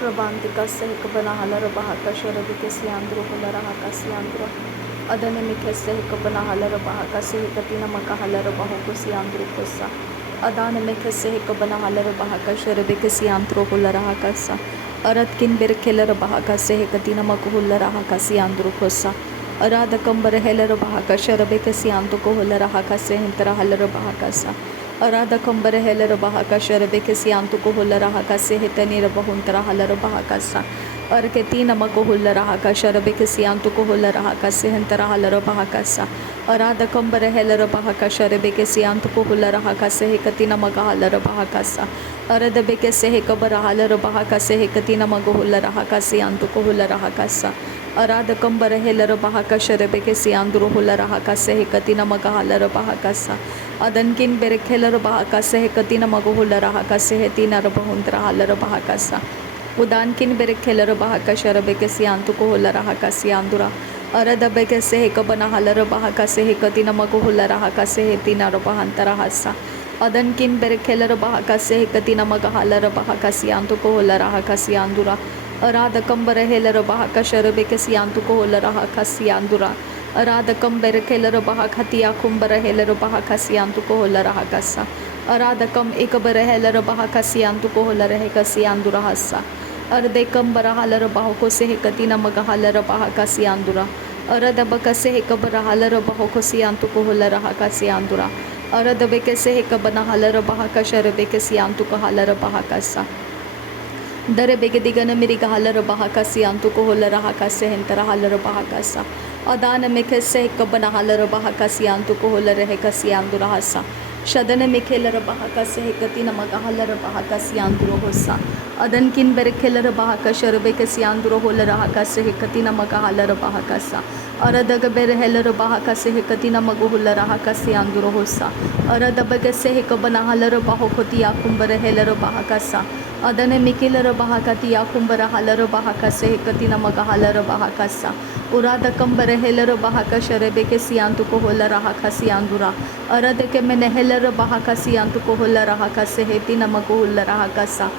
Robanticas Hekabanahala Rabahaka Sharabikasiandro Hularahakasiandro Adanamikese Hekabanahala Rabahakasi Hekatina Makahala Rabahokusiandro Kosa Adanamikese Hekabanahala Rabahaka Sharabikasiandro Hularahakasa Aratkin Berkela Rabahakase Hekatina Makuhularahakasiandro Kosa Arada Kambara Hela Rabahaka Sharabikasianto Kohularahakase Hintara Halarabahakasa Arada Kambara Hela Rabahaka Sharabikasianto Kohularahakase Hetani Rabahuntara Halarabahakasa Arketina Makohularahaka Sharabikasianto Kohularahakase Hintara Halarabahakasa Arada Kambara Hela Rabahaka Sharabikasianto Kohularahakase Hekatina Magahalarabahakasa Arada Bekase Hekabara Halarabahakase Hekatina Magohularahakase Anto Kohularahakasa Arada Kambara Hela Rabahaka Sharabikasiandro Hularahakase Hekatina Magahalarabahakasa Adankin Berekhela Rabahakase Hekatina Magohularahakase Hetina Rabahundra Halarabahakasa Udankin Berekhela Rabahaka Sharabikasianto Kohularahakase Andura Arada Bekase Hekabana Halarabahakase Hekatina Magohularahakase Hetina Rabahantara Hasa Adankin Berekhela Rabahakase Hekatina Magahalarabahakase Anto Kohularahakase Andura Arada Kambara Hela Rabahaka Sharabikasianto Kohularahakasiandura Arada Kambara Hela Rabahakatia Kumbara Hela Rabahakasianto Kohularahakasa Arada Kam Ekabara Hela Rabahakasianto Kohularahakasiandura Hasa Arade Kambara Hala Rabahokose Hekatina Magahala Rabahakasiandura Arada Bakase Hekabara Hala Rabahokosianto Kohularahakasiandura Arada Bekase Hekabana Hala Rabahaka Sharabikasianto Kohularahakasa Dare Begedigana Miriga Halarabahakasi Antuko Holarahakase Hentara Halarabahakasa Adana Mikase Kabana Halarabahakasi Antuko Holarahakasi Andurahasa Shadana Mikela Rabahakase Hekatina Magahalarabahakasi Andurohosa Adankin Berekela Bahaka Sharabekasi Anduro Holarahakase Hekatina Magahalarabahakasa Aradaga Berehela Bahakase Hekatina Magohularahakasi Andurohosa Aradabagase Hekabana Halarabahokotia Kumbarehela Bahakasa Adane Mikila Rabahakati Yakumbara Halara Bahakase Hekatina Magahalara Bahakasa Urada Kambara Helara Bahaka Sharebekesi Antuko Holarahakasi Andura Aradeke Menehelara Bahakasi Antuko Holarahakase Hetina Magohularahakasa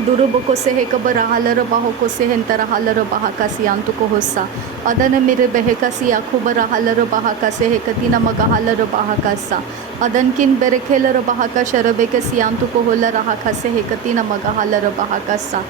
Duruboko Sehekabara Halara Bahoko Sehentara Halara Bahakasi Antuko Hosa Adana Mire Behekasi Yakubara Halara Bahakase Hekatina Magahalara Bahakasa Adankin Berekela Bahaka Sharabekasi Antuko Holarahakase Hekatina Magahalara Bahakasa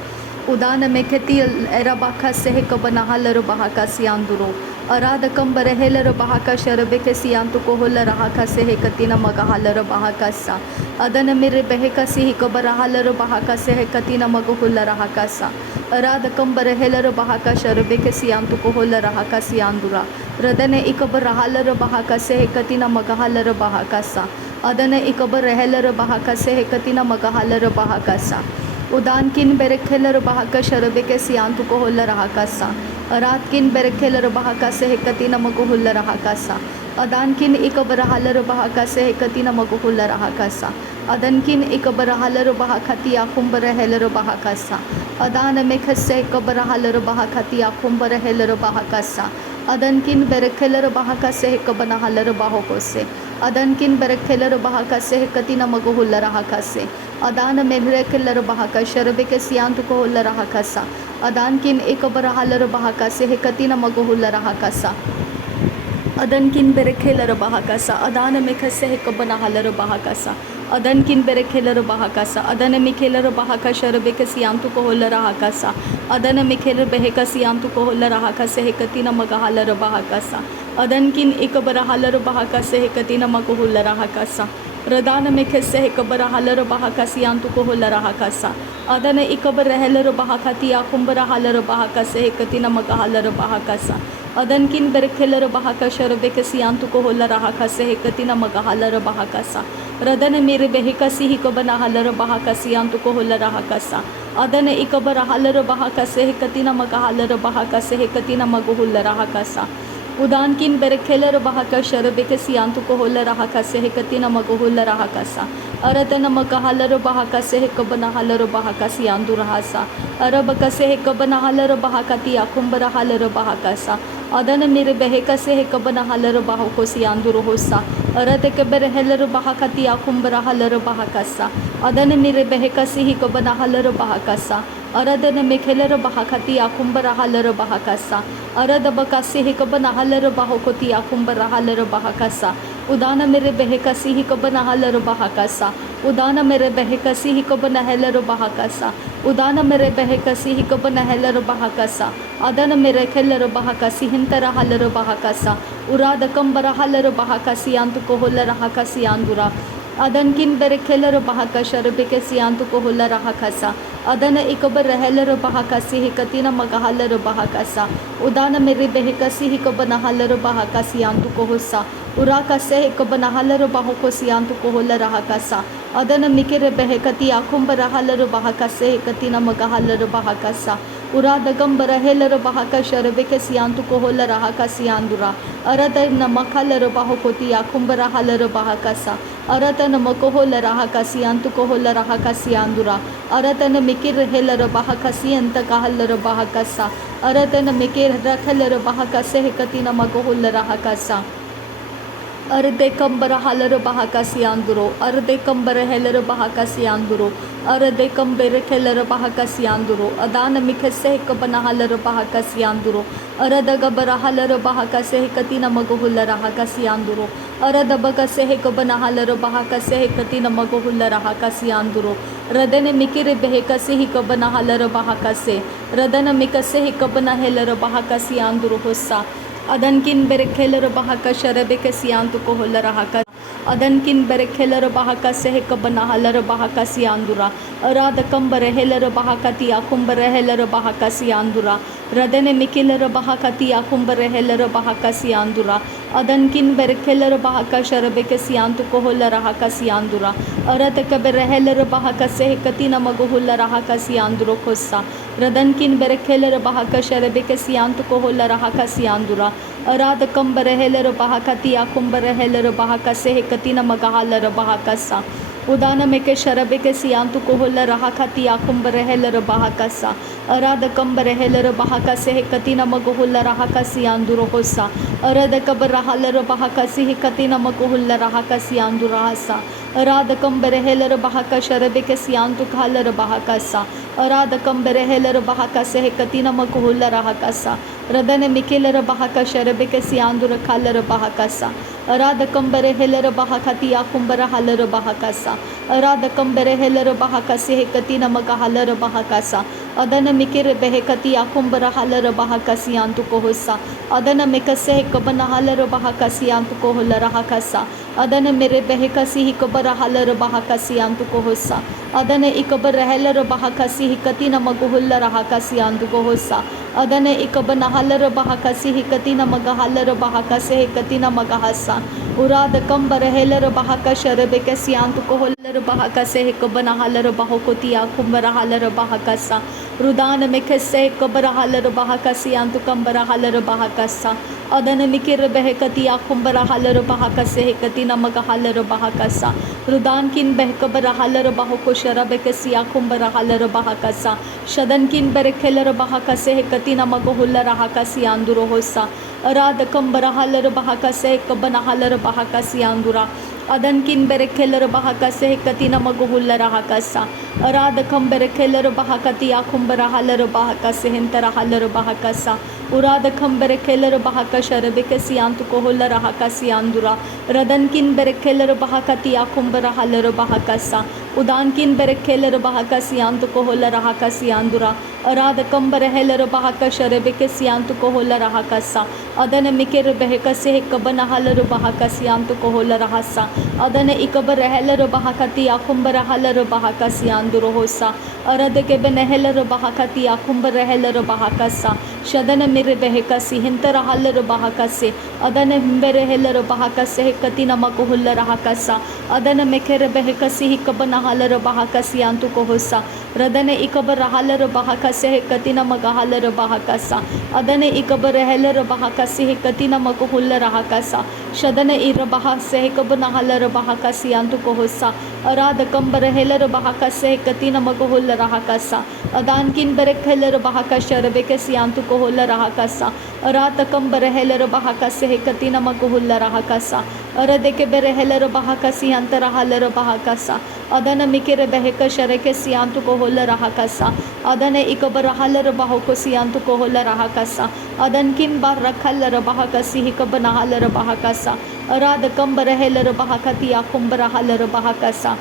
Udana Meketi Erabakase Hekabana Halara Bahakasi Anduro Arada Kambara Helara Bahaka Sharabekasi Antuko Holarahakase Hekatina Magahalara Bahakasa Adana Mire Behekasi Hekabara Halara Bahakase Hekatina Magohularahakasa Arada Kambara Helara Bahaka Sharabekasi Antuko Holarahakasi Andura Radane Ikabara Halara Bahakase Hekatina Magahalara Bahakasa Adana Ikabara Helara Bahakase Hekatina Magahalara Bahakasa Udankin Berekhelar Bahaka Sharabekasi Antuko Holarahakasa Aratkin Berekhelar Bahakase Hekatina Magohularahakasa Adankin Ikabara Halar Bahakase Hekatina Magohularahakasa Adankin Ikabara Halar Bahakati Akumbara Helar Bahakasa Adana Mekase Kabara Halar Bahakati Akumbara Helar Bahakasa Adankin Berekhelar Bahakase Hekabana Halar Bahokose Adankin Berekhelar Bahakase Hekatina Magohularahakase Adana Medrekelar Bahaka Sharabekasi Antuko Holarahakasa Adankin Ekabara Halar Bahakase Hekatina Magohularahakasa Adankin Berekhelar Bahakasa Adana Mekase Hekabana Halar Bahakasa Adankin Berekhelar Bahakasa Adana Mikhelar Bahaka Sharabekasi Antuko Holarahakasa Adana Mikhelar Behekasi Antuko Holarahakase Hekatina Magahalar Bahakasa Adankin Ekabara Halar Bahakase Hekatina Magohularahakasa Radana Mekase Hekabara Halar Bahakasi Antuko Holarahakasa Adana Ikabara Helar Bahakati Akumbara Halar Bahakase Hekatina Magahalar Bahakasa Adankin Berekhelar Bahaka Sharabekasi Antuko Holarahakase Hekatina Magahalar Bahakasa Radana Mire Behekasi Hikabana Halar Bahakasi Antuko Holarahakasa Adana Ikabara Halar Bahakase Hekatina Magahalar Bahakase Hekatina Magohularahakasa Udankin Berekhelar Bahaka Sharabekasi Antuko Holarahakase Hekatina Magohularahakasa Aradana Magahalar Bahakase Hekabana Halar Bahakasi Andurahasa Arabakase Hekabana Halar Bahakati Akumbara Halar Bahakasa Adana Mire Behekase Hekabana Halar Bahokosi Andurohosa Aradeke Berehelar Bahakati Akumbara Halar Bahakasa Adana Mire Behekasi Hikabana Halar Bahakasa Aradana Mekelera Bahakati Akumbara Halera Bahakasa, Arada Bakasi Hikabana Halera Bahokoti Akumbara Halera Bahakasa, Udana Mere Behekasi Hikabana Halera Bahakasa, Udana Mere Behekasi Hikabana Helera Bahakasa, Udana Mere Behekasi Hikabana Helera Bahakasa, Adana Mere Kelera Bahakasi Hintara Halera Bahakasa, Urada Kambara Halera Bahakasi Antukohola Hakasi Andura. Adankin berekeler bahaka sharbeke siyantu ko hola rahakasa adana ikabar reheler bahakasi hikatina magahaler bahakasa udana mere behekasi hikabana haler bahakasi yantu ko hosa uraka se hikabana haler bahoko siyantu ko hola rahakasa adana mikere behekati akumbara haler bahakase hikatina magahaler bahakasa urada gambara heler bahaka sharbeke siyantu ko hola rahakasi andura arada namakhaler bahokoti akumbara haler bahakasa Aratana Makohola Rahakasi Antukohola Rahakasi Andura Aratana Mikir Heller Bahakasi Anta Kahalar Bahakasa Aratana Mikir Rakhalar Bahakase Hekatina Makohola Rahakasa Arde Kambara Halar Bahakasi Anduro Arde Kambara Heller Bahakasi Anduro Arde Kambere Keller Bahakasi Anduro Adana Mikase Kabana Halar Bahakasi Anduro Arada Gabara Halar Bahakase Hekatina Makohola Rahakasi Anduro Arada Bagase Hekabana Halar Bahakase Hekatina Makohola Rahakasi Anduro Radane Mikire Behekasi Hikabana Halar Bahakase Radana Mikase Hekabana Heller Bahakasi Anduro Hossa Adankin Berekeller Bahaka Sharebeke Siantu Kohola Rahaka Adankin Berekeller Bahaka Sehekabana Halar Bahakasi Andura Arada Kambare Heller Bahakati Akumbare Heller Bahakasi Andura Radane Mikiller Bahakati Akumbare Heller Bahakasi Andura Adankin Berekeller Bahaka Sharebeke Siantu Kohola Rahakasi Andura Arada Kabere Heller Bahaka Sehekatina Magohula Rahakasi Anduro Kossa Radankin Berekeller Bahaka Sharebeke Siantu Kohola Rahakasi Andura Arada Kambare Heller Bahakati Akumbare Heller Bahakase Hekatina Magahalar Bahakasa Udana Meke Sharabeke Siantu Kohola Rahakati Akumbare Heller Bahakasa Arada Kambare Heller Bahakase Hekatina Magohula Rahakasi Anduro Hossa Arada Kabara Haller Bahakasi Hekatina Magohula Rahakasi Andurahasa Arada Kambare Heller Bahaka Sharabeke Siantu Kahalar Bahakasa Arada Kambare Heller Bahakase Hekatina Magohula Rahakasa Radane Mikiller Bahaka Sharabeke Siandura Kalar Bahakasa Arada Kambare Heller Bahakati Akumbara Halar Bahakasa Arada Kambare Heller Bahakase Hekatina Magahalar Bahakasa Adana Mikir Behekati Akumbara Halar Bahakasi Antukohosa Adana Mikase Hekabana Halar Bahakasi Antukohola Rahakasa Adana Mere Behekasi Hikabara Halar Bahakasi Antukohosa Adana Ikabar Heller Bahakasi Hikatina Maguhulla Rahakasi Antukohosa Adana Ikabana Halar Bahakasi Hikatina Magahalar Bahakase Hekatina Magahasa Urada Kambara Heller Bahaka Sharebeke Siantukoholar Bahakase Hekabana Halar Bahokoti Akumbara Halar Bahakasa Rudana Mekase Kabara Halar Bahakasi Antukambara Halar Bahakasa Adana Mikir Behekati Akumbara Halar Bahakase Hekatina Magahalar Bahakasa Rudankin Behkabara Halar Bahoko Sharabeke Siakumbara Halar Bahakasa Shadankin Berekeller Bahakase Hekatina Magohulla Rahakasi Anduro Hossa Arada Kambara Halar Bahakase Kabana Halar Bahakasi Andura Adankin Berekeller Bahakase Hekatina Magohulla Rahakasa Arada Kamberekeller Bahakati Akumbara Halar Bahakase Hintara Halar Bahakasa Urada Kamberekeller Bahaka Sharabeke Siantu Kohola Rahakasi Andura Radankin Berekeller Bahakati Akumbara Halar Bahakasa Udankin Berekeller Bahakasi Antu Kohola Rahakasi Andura Arada Kambare Heller Bahaka Sharebeke Siantu Kohola Rahakasa Adana Mikir Behekase Hekabana Halar Bahakasi Antu Kohola Rahasa Adana Ikabar Heller Bahakati Akumbara Halar Bahakasi Anduro Hosa Arada Kebene Heller Bahakati Akumbara Heller Bahakasa Shadana Mire Behekasi Hintara Halar Bahakase Adana Himbere Heller Bahakase Hekatina Makohulla Rahakasa Adana Mekere Behekasi Hikabana Halar Bahakasi Antu Kohosa Radane Ikabar Halar Bahakase Hekatina Magahalar Bahakasa Adane Ikabar Heller Bahakasi Hekatina Makohulla Rahakasa Shadana Ira Bahase Hekabana Halar Bahakasi Antu Kohosa arada kambara helera bahaka se katina magohola rahakasa adan kin berek helera bahaka sharabeke siantu kohola rahakasa arata kambara helera bahaka se katina magohola rahakasa aradeke bere helera bahaka siantara halera bahakasa adana mikere beheka shareke siantu kohola rahakasa adane ikabara halera bahoko siantu kohola rahakasa adan kin bar rakhalera bahaka sihikabana halera bahakasa arada kambara helera bahakati akumbara halera bahakasa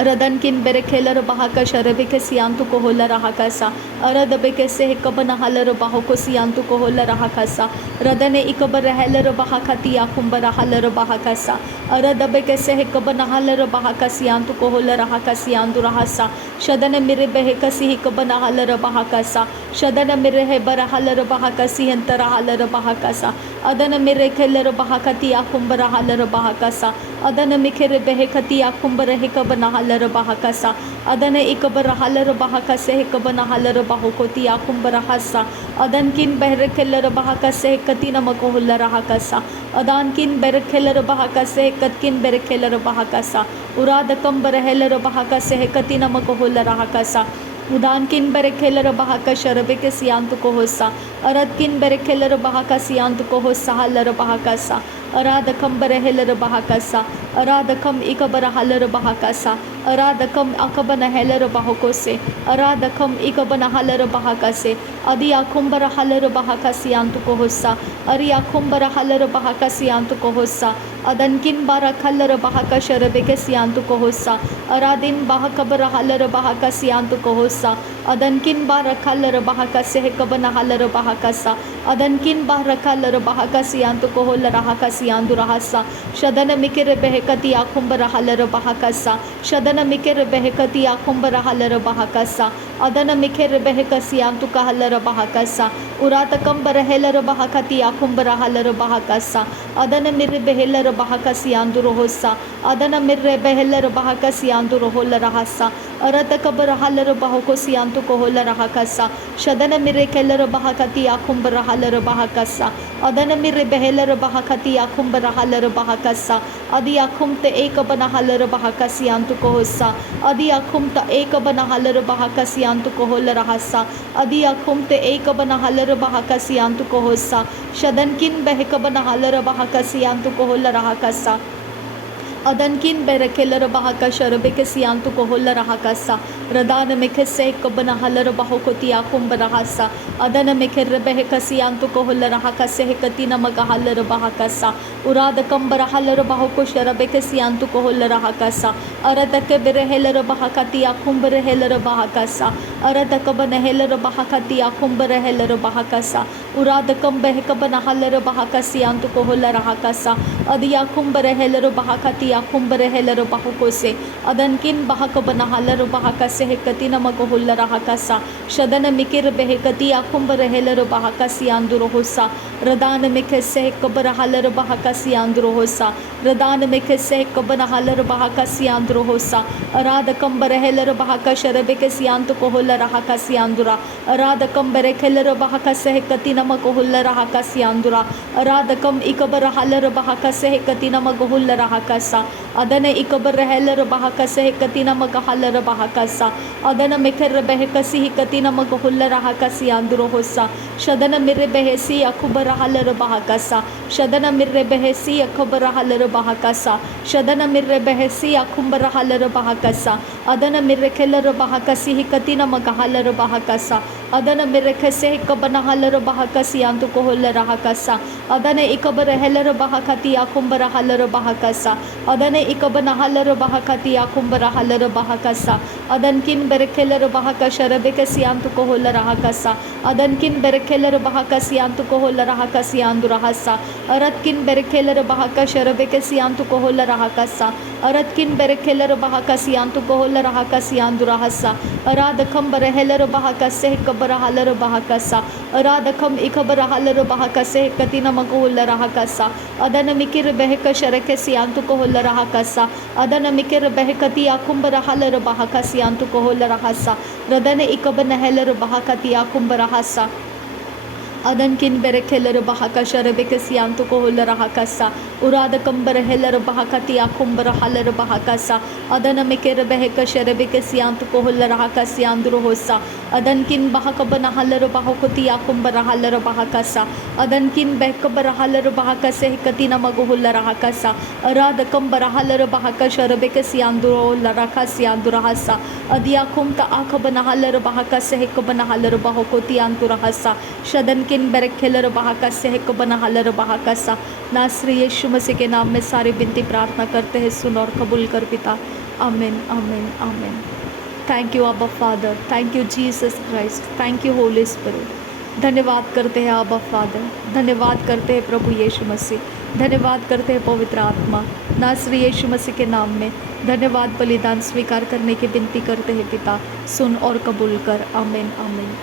रदन किन बेरे खेलर बहाका शरबे के सियांतु को होला रहा कसा अरदबे के से Cubbon huller बहो को सियांतु को होला रहा कसा रदने इकबर रहलर बहाका तिया कुंबर हलर बहाकसा अरदबे के से कबन हलर बहाका सियांतु को होला रहा कसियांतु रहसा शदन मिरे बहे कसी कबन हलर बहाकसा शदन मिरे है बर हलर बहाका सियंतर हलर बहाकसा अदन मिरे खेलर बहाका तिया कुंबर हलर बहाकसा अदन मिखेरे बहे कतिया कुंबर है कबन हलर बहाकसा अदन इकबर हलर बहाकसे कबन हलर बहोकोती आकुंबर हसा अदन किन बहर खेलर बहाकसे कतिन मकोहुलर हकसा अदान किन बर खेलर बहाकसे कतकिन बर खेलर बहाकसा उराद कंबर हेलर बहाकसे कतिन मकोहुलर हकसा उदान किन बर खेलर बहाका शरबे के सियांत को होसा अरद किन बर खेलर बहाका सियांत को होसा हलर बहाकसा अरादकम बर हेलर बहाकसा अरादकम इकबर हलर बहाकसा अरादकम अकबन हेलर बहकोसे अरादकम इकबन हलर बहाकसे अदि अकुंबर हलर बहाकसियांत को होसा अरि अकुंबर हलर बहाकसियांत को होसा अदन किन बार खलर बहाका शरबे के सियांत को होसा अरादिन बहाकबर हलर बहाकसियांत को होसा अदन किन बार खलर बहाकसे कबन हलर बहाकसा अदन किन बार खलर बहाकसियांत को whole रहकसियांत रहसा शदन Mikir बहकति आकुंबर huller बहाकसा शदन Mikir बहकति आकुंबर huller बहाकसा अदन मिकर बहकसियांत का हलर बहाकसा उरातकम बर हेलर बहाकति आकुंबर हलर बहाकसा अदन मिर बहेलर बहाकसियांत रोहसा अदन मिर बहेलर बहाकसियांत रोहल रहसा अरतकबर हलर बहकोसियांत को होल रहकसा शदन मिर केलर बहाकति आकुंबर हलर बहाकसा अदन मिर बहेलर बहाकति आकुंबर हलर बहाकसा अदि अकुमत एक बन हलर बहाकसियांत को होसा अदि अकुमत एक बन हलर बहाकसियांत को होल रहसा अदि अकुमत एक बन हलर बहाकसियांत को होसा शदन किन बहक बन हलर बहाकसियांत को होल रहकसा अदन किन बेरकेलर बहाका शरबे के सियांत को होल रहकसा रदान मेखे से कबन हलर बहोकोती आकुंब रहसा अदन मेखेर बहक सियांत को होल रहकसे कति नमक हलर बहाकसा उराद कंबर हलर बहोको शरबे के सियांत को होल रहकसा अरतक बेरहेलर बहाकती आकुंब रहेलर बहाकसा अरतक बन हेलर बहाकती आकुंब रहेलर बहाकसा उराद कम बहक बन हलर बहाका सियांत को होल रहकसा अदि आकुंब रहेलर बहाकती आकुंब रहेलर बहोकोसे अदन किन बहक बन हलर बहाकसे कति नमक होल रहकसा शदन मिकिर बहकती आकुंब रहेलर बहाकसियांत रोहसा रदान मिखे से कबर हलर बहाकसियांत रोहसा रदान मिखे से कबन हलर बहाकसियांत रोहसा अराद कंबर हेलर बहाका शरबे के सियांत को होल रहकसियांतुरा अराद कंबर खेलर बहाकसे कति नमक होल रहकसियांतुरा अराद कम इकबर हलर बहाकसे कति नमक होल रहकसा अदन इकबर हेलर बहाकसे कति नमक हलर बहाकसा अदन मिखर बहकसी कति नमक होल रहकसियांत रोहसा शदन मिर बहसी अखबर हलर बहाकसा शदन मिर बहसी अखबर हलर बहाकसा शदन मिर बहसी अखुंबर हलर बहाकसा अदन मिर खेलर बहाकसी कति नमक हलर बहाकसा अदन मिर खसे कबन हलर बहाकसियांत को होल रहकसा अदन इकबर हेलर बहाकति अखुंबर हलर बहाकसा अदन इकबन हलर बहाकति अखुंबर हलर बहाकसा अदन किन बर खेलर बहाका शरबे के सियांत को होल रहकसा अदन किन बर खेलर बहाका सियांत को होल रहकसियांत रहसा अरत किन बर खेलर बहाका शरबे के सियांत को होल रहकसा अरत किन बर खेलर बहाका सियांत को होल रहकसियांत रहसा अरादखम बर हेलर बहाका से कबर हलर बहाकसा अरादखम इकबर हलर बहाकसे कति नमक होल रहकसा अदन मिकिर बहक शरके सियांत को होल रहकसा अदन मिकिर बहकति आकुंबर हलर बहाकसियांत को होल रहसा रदन इकबन हेलर बहाकति आकुंबर हसा Adankin berekeler bahakasha rebekesianto kohola rahakasa urada kambara heller bahakati akumbara haller bahakasa adana mekere behekasha rebekesianto kohola rahakasiandro hosa adankin bahakabana haller bahakoti akumbara haller bahakasa adankin behkabara haller bahakase hekatina magohola rahakasa arada kambara haller bahakasha rebekesiandro larakasiandro hasa adiakumta akabana haller bahakase hekabana haller bahakoti antura hasa शदन किन बेरखेलर बहाका सहक बना huller बहाका सा नासरी यीशु मसीह के नाम में सारी विनती प्रार्थना करते हैं, सुन और कबूल कर पिता। आमीन आमीन आमीन। थैंक यू आबा father, thank you Jesus Christ, thank you Holi spirit. धन्यवाद करते हैं आबा फादर, धन्यवाद करते हैं प्रभु यीशु मसीह, धन्यवाद करते हैं पवित्र आत्मा। नासरी यीशु मसीह के नाम में धन्यवाद बलिदान स्वीकार करने की विनती करते हैं पिता, सुन और कबूल कर। आमीन आमीन।